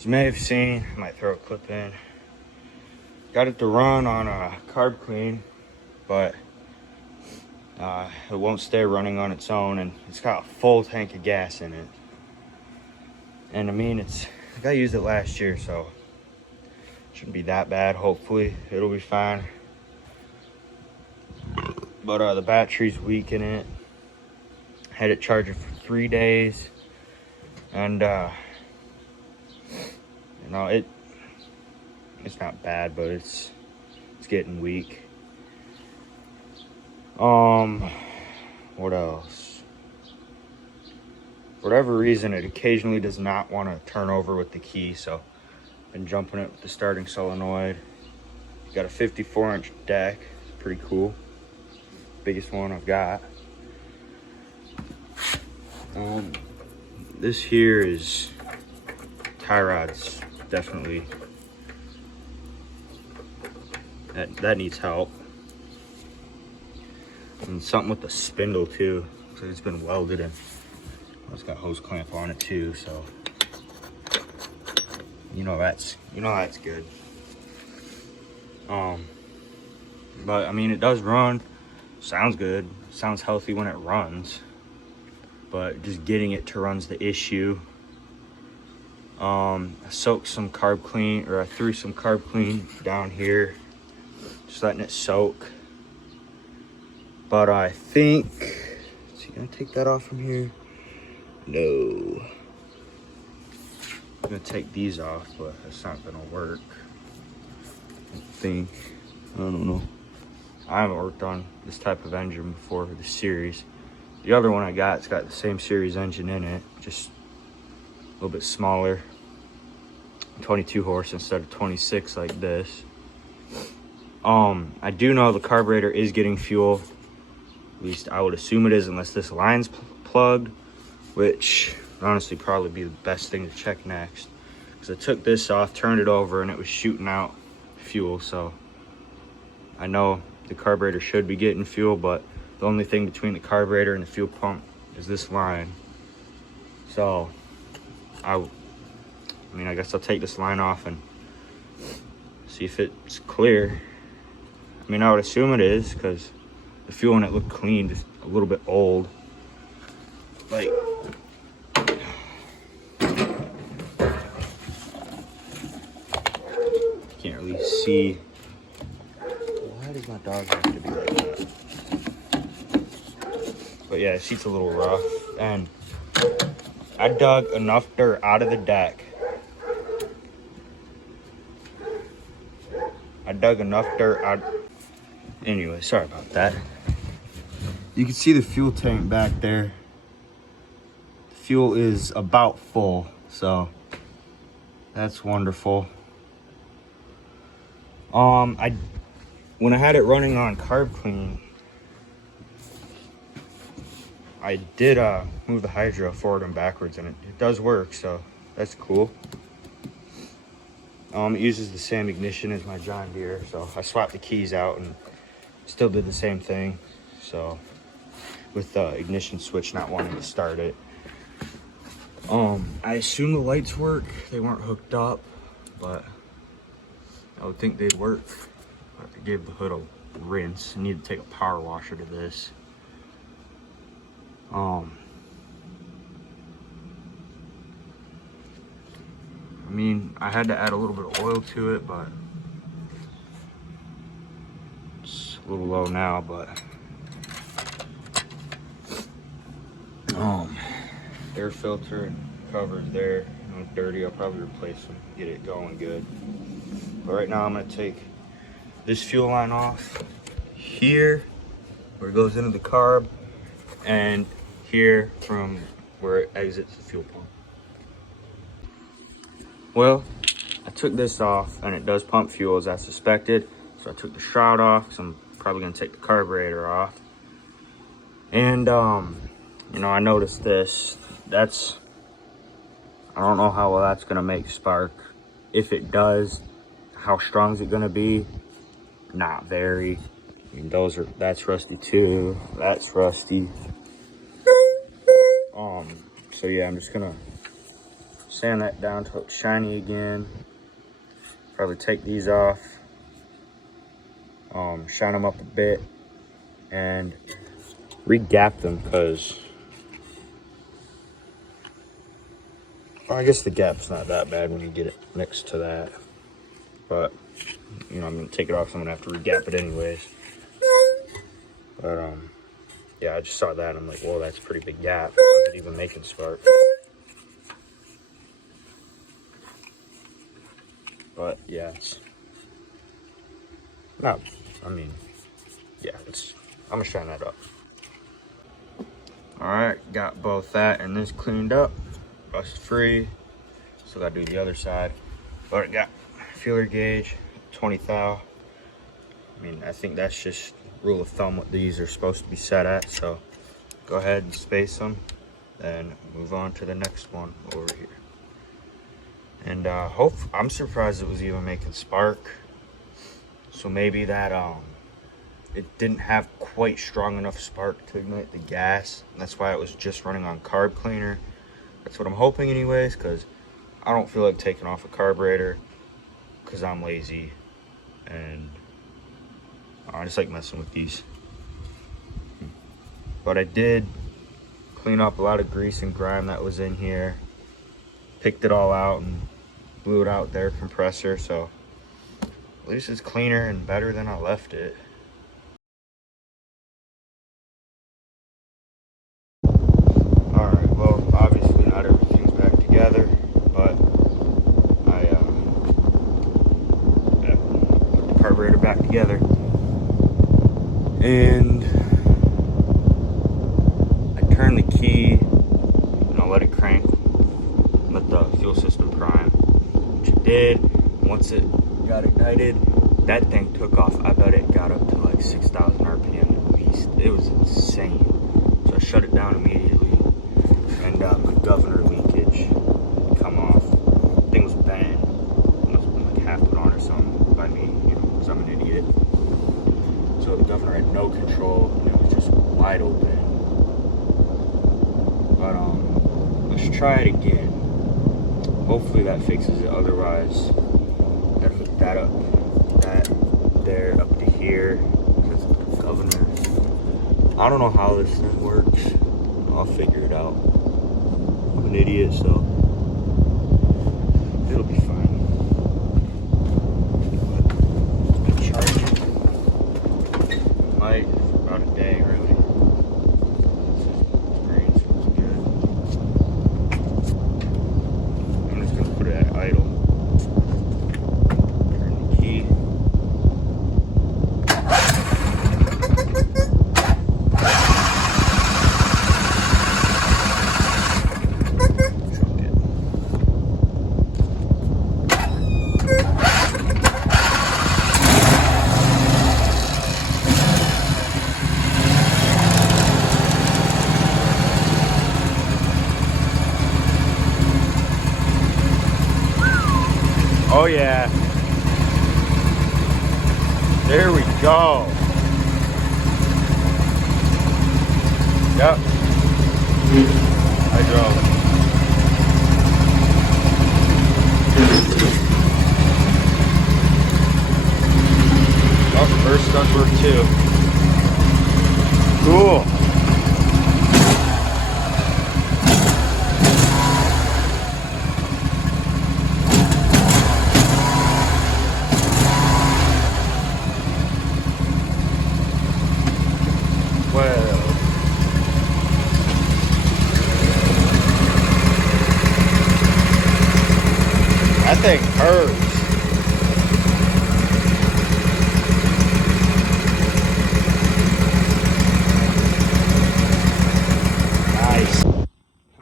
As you may have seen, I might throw a clip in. Got it to run on a carb clean, but it won't stay running on its own, and it's got a full tank of gas in it. And I mean, I got used it last year, so it shouldn't be that bad. Hopefully, it'll be fine. But the battery's weak in it. Had it charging for 3 days, and you know, it's not bad, but it's getting weak. What else? For whatever reason, it occasionally does not want to turn over with the key, so I've been jumping it with the starting solenoid. Got a 54-inch deck, pretty cool. Biggest one I've got. This here is tie rods, definitely. That needs help. And something with the spindle too. Looks like it's been welded in. It's got a hose clamp on it too, so you know that's good. But I mean, it does run. Sounds good. Sounds healthy when it runs. But just getting it to run's the issue. I soaked some carb clean, or I threw some carb clean down here, just letting it soak. But I think, is he gonna take that off from here? No. I'm gonna take these off, but it's not gonna work. I don't know. I haven't worked on this type of engine before, this series. The other one I got, it's got the same series engine in it, just a little bit smaller. 22 horse instead of 26 like this. I do know the carburetor is getting fuel. At least I would assume it is, unless this line's plugged, which would honestly probably be the best thing to check next. Because I took this off, turned it over, and it was shooting out fuel. So I know the carburetor should be getting fuel, but the only thing between the carburetor and the fuel pump is this line. So I mean, I guess I'll take this line off and see if it's clear. I mean, I would assume it is, because the fuel in it looked clean, just a little bit old. Like, can't really see. Why does my dog have to be like that? But yeah, the seat's a little rough, and I dug enough dirt out of the deck. Anyway, sorry about that. You can see the fuel tank back there. The fuel is about full, so that's wonderful. When I had it running on carb clean, I did move the hydro forward and backwards, and it does work, so that's cool. It uses the same ignition as my John Deere, so I swapped the keys out and still did the same thing. So with the ignition switch not wanting to start it. I assume the lights work. They weren't hooked up, but I would think they'd work. I gave the hood a rinse. I need to take a power washer to this. I mean, I had to add a little bit of oil to it, but it's a little low now, but air filter and covers there, you know, dirty. I'll probably replace them, get it going good. But right now I'm gonna take this fuel line off here where it goes into the carb, and here from where it exits the fuel pump. Well, I took this off and it does pump fuel as I suspected. So I took the shroud off because I'm probably gonna take the carburetor off. And you know, I noticed this. I don't know how well that's gonna make spark. If it does, how strong is it gonna be? Not very. I mean, that's rusty too. That's rusty. So yeah, I'm just gonna Sand that down till it's shiny again. Probably take these off, shine them up a bit, and re-gap them, because I guess the gap's not that bad when you get it next to that. But, you know, I'm gonna take it off, so I'm gonna have to re-gap it anyways. But, yeah, I just saw that, and I'm like, whoa, that's a pretty big gap. How's it even making spark? But, yeah, it's not, I mean, yeah, I'm gonna shine that up. All right, got both that and this cleaned up, rust free. Still gotta do the other side. But it got feeler gauge, 20 thou. I mean, I think that's just rule of thumb what these are supposed to be set at. So go ahead and space them, then move on to the next one over here. And I'm surprised it was even making spark. So maybe that it didn't have quite strong enough spark to ignite the gas. And that's why it was just running on carb cleaner. That's what I'm hoping anyways, because I don't feel like taking off a carburetor because I'm lazy and I just like messing with these. But I did clean up a lot of grease and grime that was in here. Picked it all out and blew it out their compressor, so at least it's cleaner and better than I left it. Alright, well, obviously not everything's back together, but I put the carburetor back together. And I turned the key and I let it crank, let the fuel system prime, which it did. Once it got ignited, that thing took off. I bet it got up to like 6,000 RPM at least. It was insane. So I shut it down immediately, and my governor leakage come off. The thing was bent. It must have been like half put on or something by me, you know, because I'm an idiot. So the governor had no control, and it was just wide open. But let's try it again. Hopefully that fixes it. Otherwise, I gotta hook that up, that there up to here. That's the governor. I don't know how this thing works. I'll figure it out. I'm an idiot, so it'll be fine. Might for about a day, really. Green feels good. I'm just gonna put it at idle. Turn the key. Oh yeah. There we go. Yep. I drove it. Oh, reverse does work too. Cool. That thing hurts. Nice.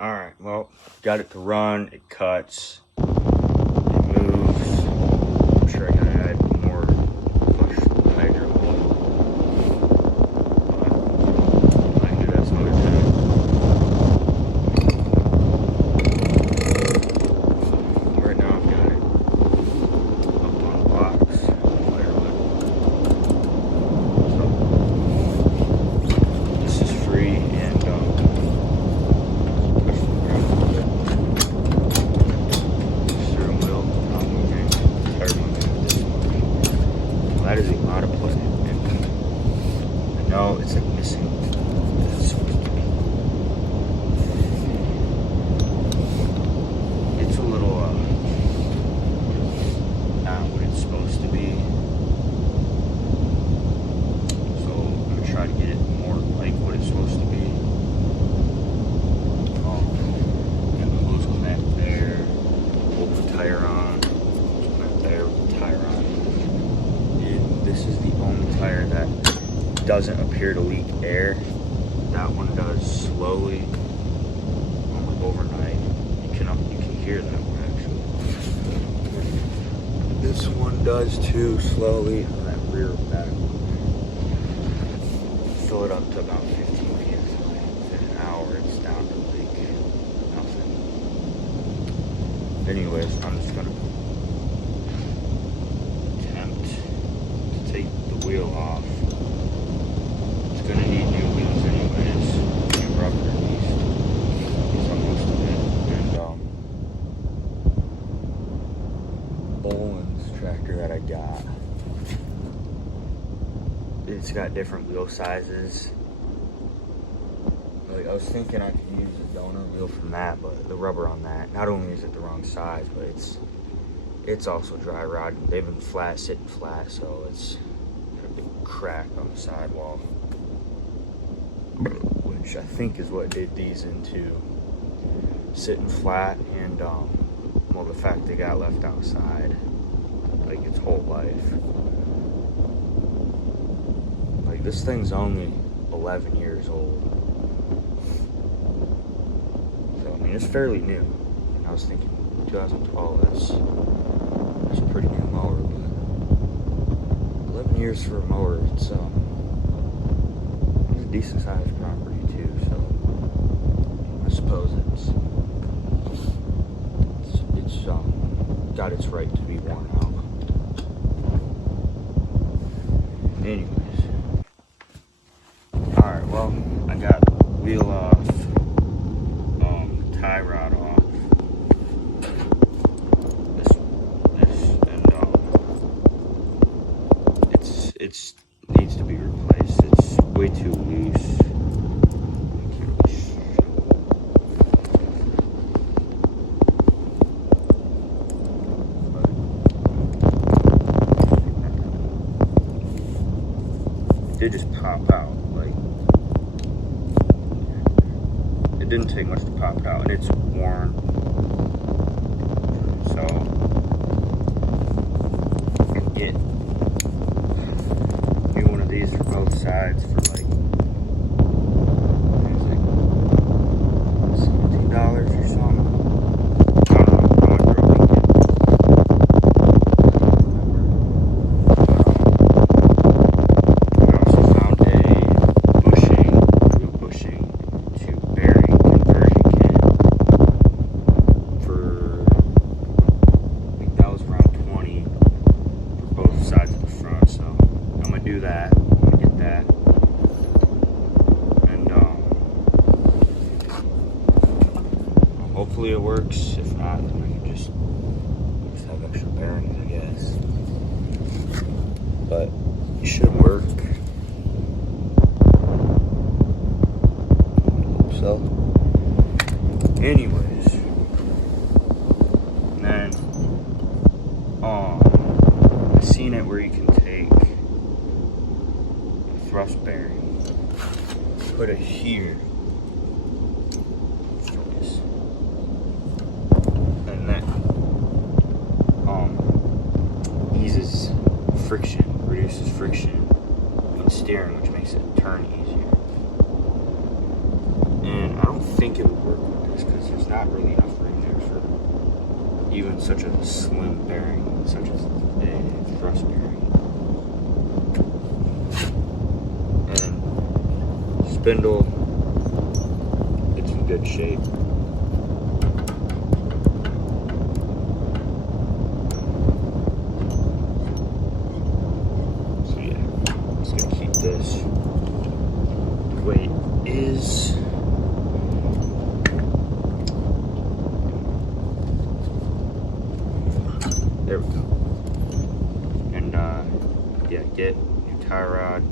All right, well, got it to run. It cuts. It moves. I'm sure I gotta add more flush hydro. But I can do that some other time. No, it's like missing. It's supposed to be. It's a little not what it's supposed to be. So I'm gonna try to get it more like what it's supposed to be. And the hose connect there. Hold the tire on. Connect there with the tire on. And this is the only tire that doesn't appear to leak air. That one does slowly, overnight. You can hear that one actually. This one does too, slowly. That rear back one. Fill it up to about 15 psi. In an hour, it's down to like nothing. Anyways, I'm just gonna attempt to take the wheel off. Gonna need new wheels anyways, new rubber at least on most of it, and bolens tractor that I got. It's got different wheel sizes. Like I was thinking I could use a donor wheel from that, but the rubber on that, not only is it the wrong size, but it's also dry rod. They've been sitting flat, so it's got a big crack on the sidewall, which I think is what did these into sitting flat, and well, the fact they got left outside like its whole life. Like this thing's only 11 years old, so I mean it's fairly new. And I was thinking 2012, that's a pretty new mower, but 11 years for a mower, it's a decent sized property too, so I suppose it's got its right to be worn out. Anyways, alright, well, I got wheel off, tie rod off, this and it's needs to be replaced. It's way too loose. It did just pop out. Like it didn't take much to pop it out, and it's worn. So I can get one of these for both sides for like $17 or something. I don't know how much they're thinking. I also found a wheel bushing to bearing conversion kit for, I think that was around 20 for both sides of the front. So I'm gonna do that. I'm gonna get that. Hopefully it works. If not, then I can just have extra bearings, I guess. But it should work. I hope so. Anyways, and then I've seen it where you can take a thrust bearing, put it here. Eases friction, reduces friction when steering, which makes it turn easier. And I don't think it would work with this because there's not really enough room there for even such a slim bearing, such as a thrust bearing. And spindle, it's in good shape. This the way it is. There we go. And yeah, get new tie rod.